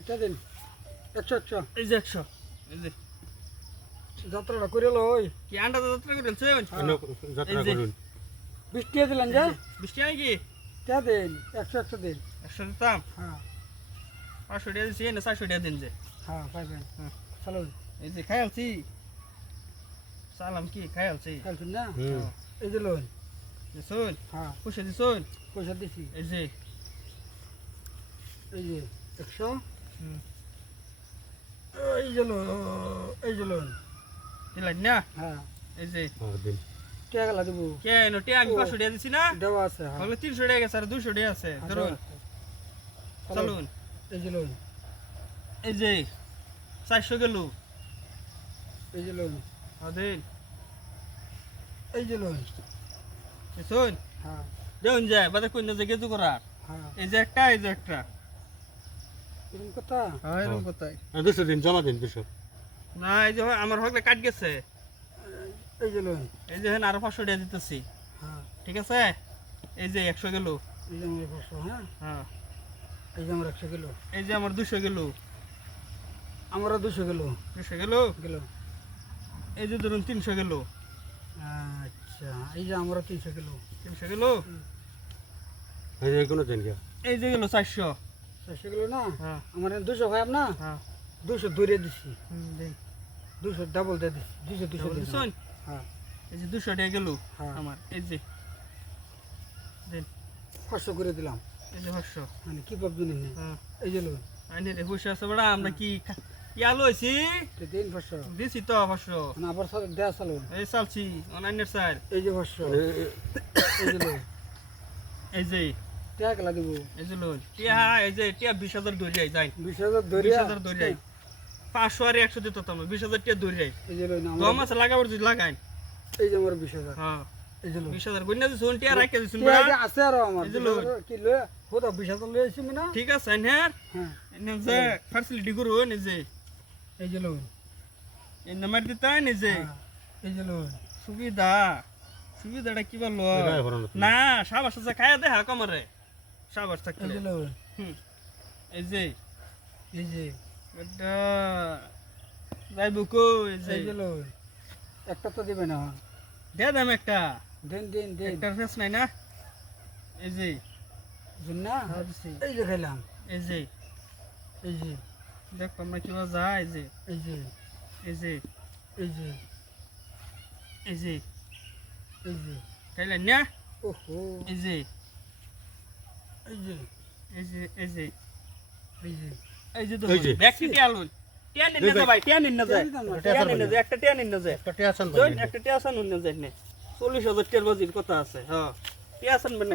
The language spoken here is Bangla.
এটা দিন 100 এই যে 100 এই যে যাত্রাটা করে লই কি আন্ডা যাত্রা করে চলছে যাত্রা করুন। 20 টাকা দিলেন যা বৃষ্টি নাই কি টা দিন 100 দিন 100 দিতাম হ্যাঁ 500 টাকা দিছি না 400 টাকা দিন যে হ্যাঁ পাইবেন হ্যাঁ। চলো এই যে খাইলছি সালাম কি খাইলছি খেলছেন না হুম। এই যে লোন দিছুন হ্যাঁ পয়সা দিছুন পয়সা দিছি এই যে এই যে 100 হুম এই যে লোন এই যে লোন দিলাই না হ্যাঁ এই যে হ্যাঁ, দিন। টাকা গেলা দেবো কেন টিয়া আমি 500 টাকা দিছি না দেওয়া আছে হ্যাঁ তাহলে 300 টাকা গেছে আর 200 টাকা আছে হ্যাঁ, ধরুন দেওয়া আছে। চলুন এই যে লোন এই যে 400 গেল এই যে লোন দিন এই যে লোন দিছুন হ্যাঁ দেউন যায় বাদে কই না যে গেজু করার হ্যাঁ এই যে একটা এরকম কথা হ্যাঁ এরকম কথাই 200 দিন জমা দিন 200। না এই যে আমার হকলে কাট গেছে এই যে লোন এই যে আরো 500 টাকা দিতেছি হ্যাঁ ঠিক আছে এই যে 100 গেল এই যে আমার 500 হ্যাঁ হ্যাঁ এই যে আমার 100 কিলো এই যে আমার 200 গেল আমারও 200 কিলো 200 গেল গেল এই যে ধরুন 300 গেল আচ্ছা এই যে আমারও 300 কিলো 300 গেল এই যে কোনো দিন কে এই যে গেল 400 400 কিলো না হ্যাঁ আমার 200 ভাই না হ্যাঁ 200 দূরে দিছি দেন 200 ডাবল দিয়ে দিছি 200 double দিছি দিছুন? হ্যাঁ এই যে 200 টাকা গেল হ্যাঁ। আমার এই যে দেন 500 করে দিলাম এই যে 500 মানে কি পাবি না হ্যাঁ এই যে লোন আইনে রে পয়সা আছে বড়া আমরা কি ইয়া লইছি তো দিন 500 দিছি তো 500 মানে আবার সাথে দেয়া চালু এই চালছি অনলাইনের স্যার এই যে 500 এই যে লোন এই যে টাকা গেলা দেবো এই যে লোন টিয়া এই যে টিয়া 20000 ধরে যাই 20000 ধরে 20000 ধরে যাই 500 আর 100 দিত তো 20000 টিয়া ধরে যাই এই যে লোন কম আমার আছে লাগাবার যদি লাগাই এই যে আমার 20000 হ্যাঁ এই যে লোন 20000 কইনা দিছুন টিয়া রাখে দিছুন টাকা আছে আর আমার এই যে লোন। 20000 কি লয়ে হোদা 20000 লয়ে আইছি না ঠিক আছে হ্যাঁ হ্যাঁ এনে যে ফ্যাসিলিটি করো নিজে এই যে লোন এই নাম্বার দিতা নিজে হ্যাঁ, এই যে লোন সুবিধা সুবিধাটা কি বললো এটাই ভরানো তুমি। না সাবাস আছে খাইয়া দেখা কমরে সাবাস এই থাকলে যে লোন হুম, এই যে এই যে এটা যাইব কই এই যে এই যে লোন একটা তো দিবে না দে দাম একটা দেন দেন দেন একটা ফেস নাই না এই যে বুঝুন না হ্যাঁ, দিছি। এই যে খেলাম এই যে এই যে দেখ আমরা কিবা যায় এই যে এই যে এই যে এই যে এই যে এই যে খাইলেন না ওহো এই যে এই যে এই যে এই যে এই যে এই যে এই যে। ব্যাকটি টিয়ালুন টিয়া নিন না ভাই টিয়া নিন না যায় টিয়া নিন না যায় একটা টিয়া নিন না যায় একটা টেনশন জয়েন একটা টিয়া আসান না যায় 40,000 টিয়ার বাজির কথা আছে হ্যাঁ টিয়া আসান না